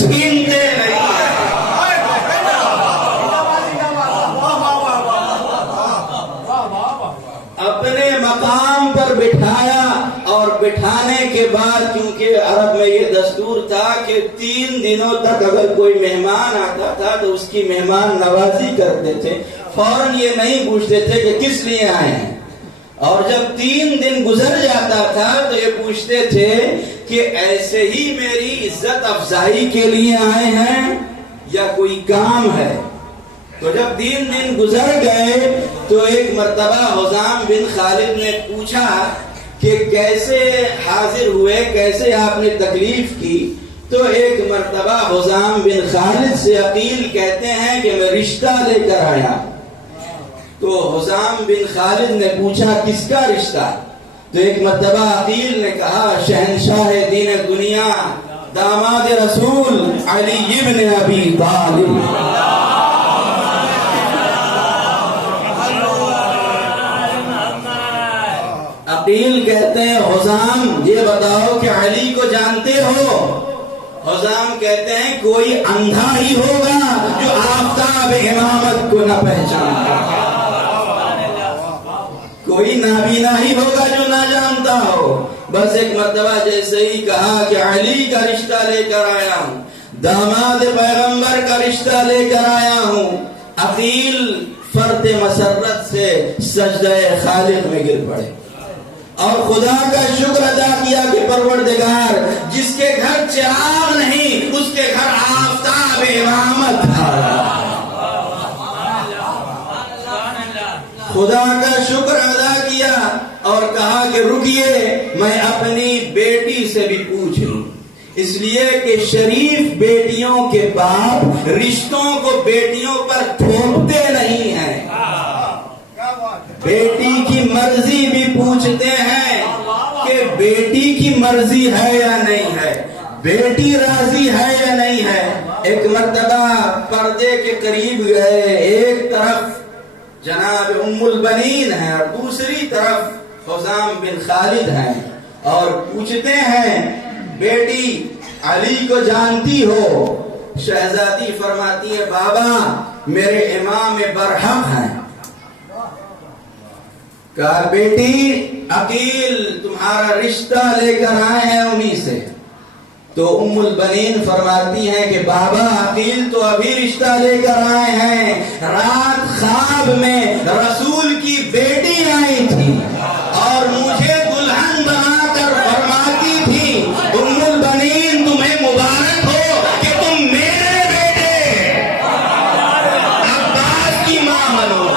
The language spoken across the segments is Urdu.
چھینتے نہیں ہیں۔ اپنے مقام پر بٹھایا، اور بٹھانے کے بعد کیونکہ عرب میں یہ دستور تھا کہ 3 دنوں تک اگر کوئی مہمان آتا تھا تو اس کی مہمان نوازی کرتے تھے، فوراً یہ نہیں پوچھتے تھے کہ کس لیے آئے ہیں، اور جب 3 دن گزر جاتا تھا تو یہ پوچھتے تھے کہ ایسے ہی میری عزت افزائی کے لیے آئے ہیں یا کوئی کام ہے۔ تو جب 3 دن گزر گئے تو ایک مرتبہ حزام بن خالد نے پوچھا کہ کیسے حاضر ہوئے، کیسے آپ نے تکلیف کی؟ تو ایک مرتبہ حزام بن خالد سے عقیل کہتے ہیں کہ میں رشتہ لے کر آیا۔ تو حزام بن خالد نے پوچھا کس کا رشتہ؟ تو ایک مرتبہ عقیل نے کہا شہنشاہ دین دنیا داماد رسول علی ابن ابی طالب۔ عقیل کہتے ہیں حزام یہ بتاؤ کہ علی کو جانتے ہو؟ حزام کہتے ہیں کوئی اندھا ہی ہوگا جو آفتاب امامت کو نہ پہچانتا، کوئی نابینا ہی ہوگا جو نہ جانتا ہو۔ بس ایک مرتبہ جیسے ہی کہا کہ علی کا رشتہ لے کر آیا ہوں، داماد پیغمبر کا رشتہ لے کر آیا ہوں، عقیل فرط مسرت سے سجدہ خالق میں گر پڑے اور خدا کا شکر ادا کیا کہ پروردگار جس کے گھر چراغ نہیں اس کے گھر آفتاب امامت تھا۔ خدا کا شکر ادا کیا اور کہا کہ رکیے میں اپنی بیٹی سے بھی پوچھ لوں، اس لیے کہ شریف بیٹیوں کے باپ رشتوں کو بیٹیوں پر تھوپتے نہیں ہیں، بیٹی کی مرضی بھی پوچھتے ہیں کہ بیٹی کی مرضی ہے یا نہیں ہے، بیٹی راضی ہے یا نہیں ہے۔ ایک مرتبہ پردے کے قریب گئے، ایک طرف جناب ام البنین ہے اور دوسری طرف حزام بن خالد ہیں، اور پوچھتے ہیں بیٹی علی کو جانتی ہو؟ شہزادی فرماتی ہے بابا میرے امام برحق ہیں۔ کہا بیٹی عقیل تمہارا رشتہ لے کر آئے ہیں انہی سے۔ تو ام البنین فرماتی ہیں کہ بابا عقیل تو ابھی رشتہ لے کر آئے ہیں، رات خواب میں رسول کی بیٹی آئی تھی اور مجھے دلہن بنا کر فرماتی تھی ام البنین تمہیں مبارک ہو کہ تم میرے بیٹے عباس کی ماں بنو۔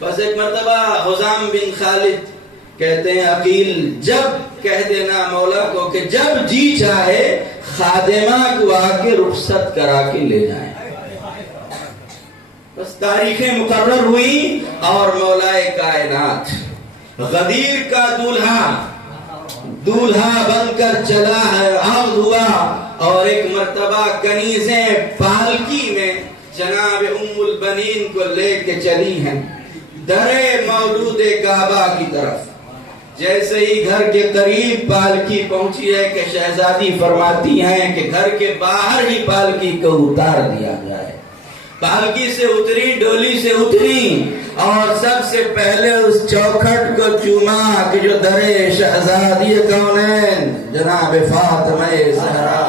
بس ایک مرتبہ حزام بن خالد کہتے ہیں عقیل جب کہہ دینا مولا کو کہ جب جی چاہے خادمہ کو آ کے رخصت کرا کے لے جائیں۔ بس تاریخیں مقرر ہوئی اور مولا کائنات غدیر کا دولہا بن کر چلا ہے، عقد ہوا، اور ایک مرتبہ کنیزیں پالکی میں جناب ام البنین کو لے کے چلی ہیں درے مولود کعبہ کی طرف۔ جیسے ہی گھر کے قریب پالکی پہنچی ہے کہ شہزادی فرماتی ہیں کہ گھر کے باہر ہی پالکی کو اتار دیا جائے۔ پالکی سے اتری، ڈولی سے اتری اور سب سے پہلے اس چوکھٹ کو چوما کہ جو درے شہزادی کونین جناب فاطمہ زہرا۔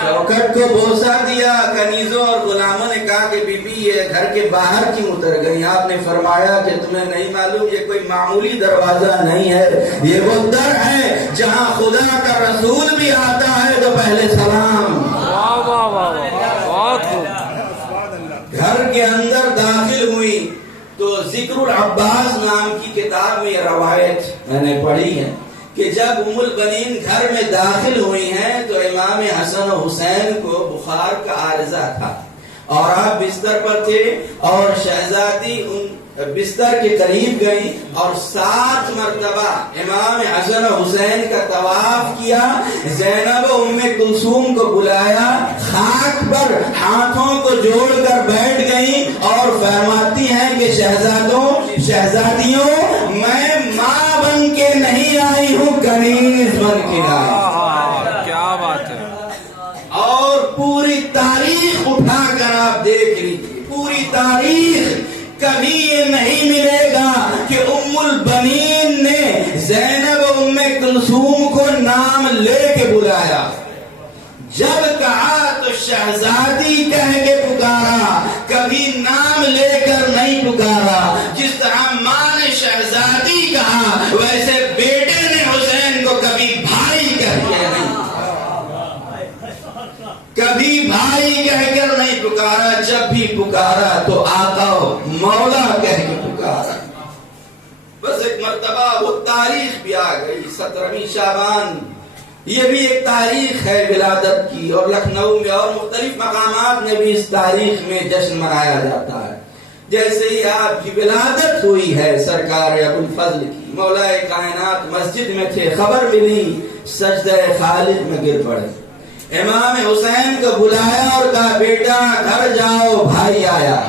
چوکھٹ کو بوسا دیا۔ کنیزوں اور غلاموں نے کہا کہ بی بی یہ گھر کے باہر کیوں اتر گئی؟ آپ نے فرمایا کہ تمہیں نہیں معلوم یہ کوئی معمولی دروازہ نہیں ہے، یہ وہ در ہے جہاں خدا کا رسول بھی آتا ہے تو پہلے سلام۔ گھر کے اندر داخل ہوئی تو ذکر العباس نام کی کتاب میں یہ روایت میں نے پڑھی ہے کہ جب ام البنین گھر میں داخل ہوئی ہیں تو امام حسن و حسین کو بخار کا عارضہ تھا اور آپ بستر پر تھے اور شہزادی ان بستر کے قریب گئی اور 7 مرتبہ امام حسن و حسین کا طواف کیا. زینب ام کلثوم کو بلایا, خاک پر ہاتھوں کو جوڑ کر بیٹھ گئی اور فرماتی ہیں کہ شہزادیوں, میں ماں بن کے نہیں آئی ہوں, کنیز بن کے آئی. کیا بات ہے. اور پوری تاریخ اٹھا کر آپ دیکھ لیجیے, پوری تاریخ کبھی یہ نہیں ملے گا کہ ام البنین نے زینب ام کلثوم کو نام لے کے بلایا. جب کہا تو شہزادی کہہ کے پکارا, کبھی نام لے کر نہیں پکارا. جس طرح ماں نے شہزادی کہا ویسے بیٹے نے حسین کو کبھی بھائی کہہ کے نہیں, کبھی بھائی کہہ کر نہیں پکارا. جب بھی پکارا تو آقا مولا کہہ کے پکارا. بس ایک مرتبہ وہ تاریخ بھی آ گئی, 17ویں شعبان. یہ بھی ایک تاریخ ہے ولادت کی, اور لکھنؤ میں اور مختلف مقامات میں بھی اس تاریخ میں جشن منایا جاتا ہے. جیسے ہی آپ کی ولادت ہوئی ہے سرکار ابوالفضل کی, مولا کائنات مسجد میں تھے, خبر ملی, سجدہ خالد میں گر پڑے. امام حسین کو بلایا اور کہا بیٹا گھر جاؤ, بھائی آیا.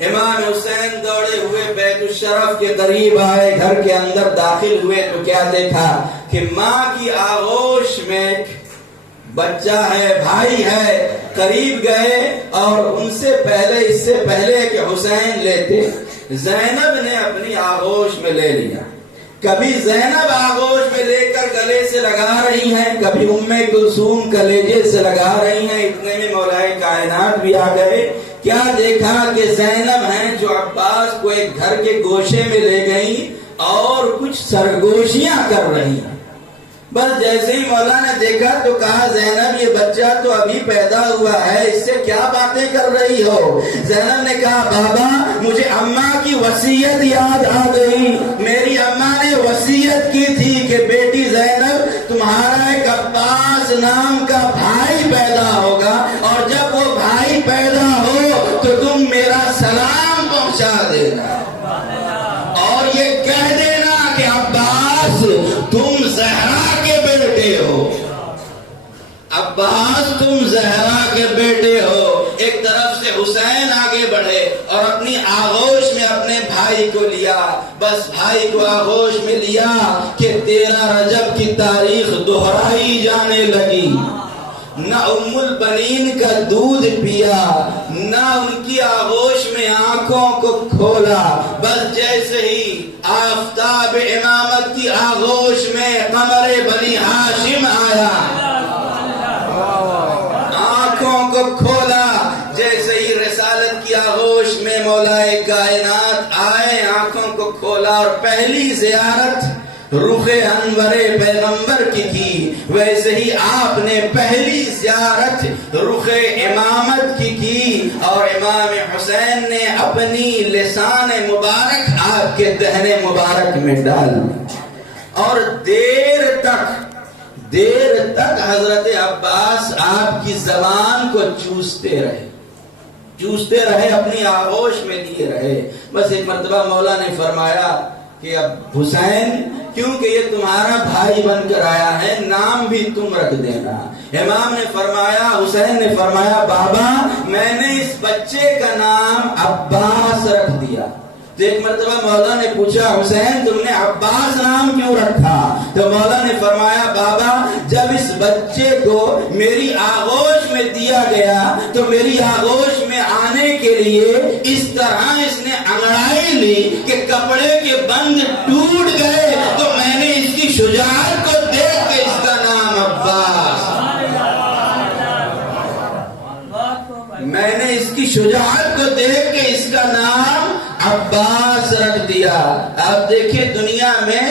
امام حسین دوڑے ہوئے بیت الشرف کے قریب آئے, گھر کے اندر داخل ہوئے تو کیا دیکھا کہ ماں کی آغوش میں بچہ ہے, بھائی ہے. قریب گئے اور اس سے پہلے کہ حسین لیتے, زینب نے اپنی آغوش میں لے لیا. کبھی زینب آغوش میں لے کر گلے سے لگا رہی ہیں, کبھی ام کلثوم کلیجے سے لگا رہی ہیں. اتنے میں مولا کائنات بھی آ گئے. کیا دیکھا کہ زینب ہیں جو عباس کو ایک گھر کے گوشے میں لے گئی اور کچھ سرگوشیاں کر رہی ہیں. بس جیسے ہی مولا نے دیکھا تو کہا زینب یہ بچہ تو ابھی پیدا ہوا ہے, اس سے کیا باتیں کر رہی ہو. زینب نے کہا بابا مجھے اماں کی وصیت یاد آ گئی. میری اماں نے وصیت کی تھی کہ بیٹی زینب تمہارا ایک عباس نام کا بھائی پیدا ہوگا, اور جب وہ بھائی پیدا ہو تو تم میرا سلام پہنچا دینا اور یہ کہہ دینا کہ عباس تم زہرا کے بیٹے ہو, عباس تم زہرا کے بیٹے ہو. ایک طرف سے حسین آگے بڑھے اور اپنی آغوش میں اپنے بھائی کو لیا. بس بھائی کو آغوش میں لیا کہ 13 رجب کی تاریخ دہرائی جانے لگی. نہ ام البنین کا دودھ پیا, نہ ان کی آغوش میں آنکھوں کو کھولا. بس جیسے ہی آفتاب امامت کی آغوش میں قمر بنی ہاشم آیا, آنکھوں کو کھولا. جیسے ہی رسالت کی آغوش میں مولا کائنات آئے, آنکھوں کو کھولا اور پہلی زیارت رخ انور پیغمبر کی تھی. ویسے ہی آپ نے پہلی زیارت رخ امامت کی اور امام حسین نے اپنی لسان مبارک آپ کے دہنے مبارک میں ڈال دی. اور دیر تک حضرت عباس آپ کی زبان کو چوستے رہے, اپنی آغوش میں لیے رہے. بس ایک مرتبہ مولا نے فرمایا کہ اب حسین کیونکہ یہ تمہارا بھائی بن کر آیا ہے, نام بھی تم رکھ دینا. امام نے فرمایا, حسین نے فرمایا بابا میں نے اس بچے کا نام عباس رکھ دیا. تو ایک مرتبہ مولا نے پوچھا حسین تم نے عباس نام کیوں رکھا؟ تو مولا نے فرمایا بابا جب اس بچے کو میری آغوش میں دیا گیا تو میری آغوش میں آنے کے لیے اس طرح اس نے انگڑائی لی کہ کپڑے کے بند ٹوٹ گئے, تو میں نے اس کی شجاعت کو دیکھ کے اس کا نام عباس, میں نے اس کی شجاعت کو دیکھ کے اس کا نام عباس رکھ دیا. آپ دیکھیں دنیا میں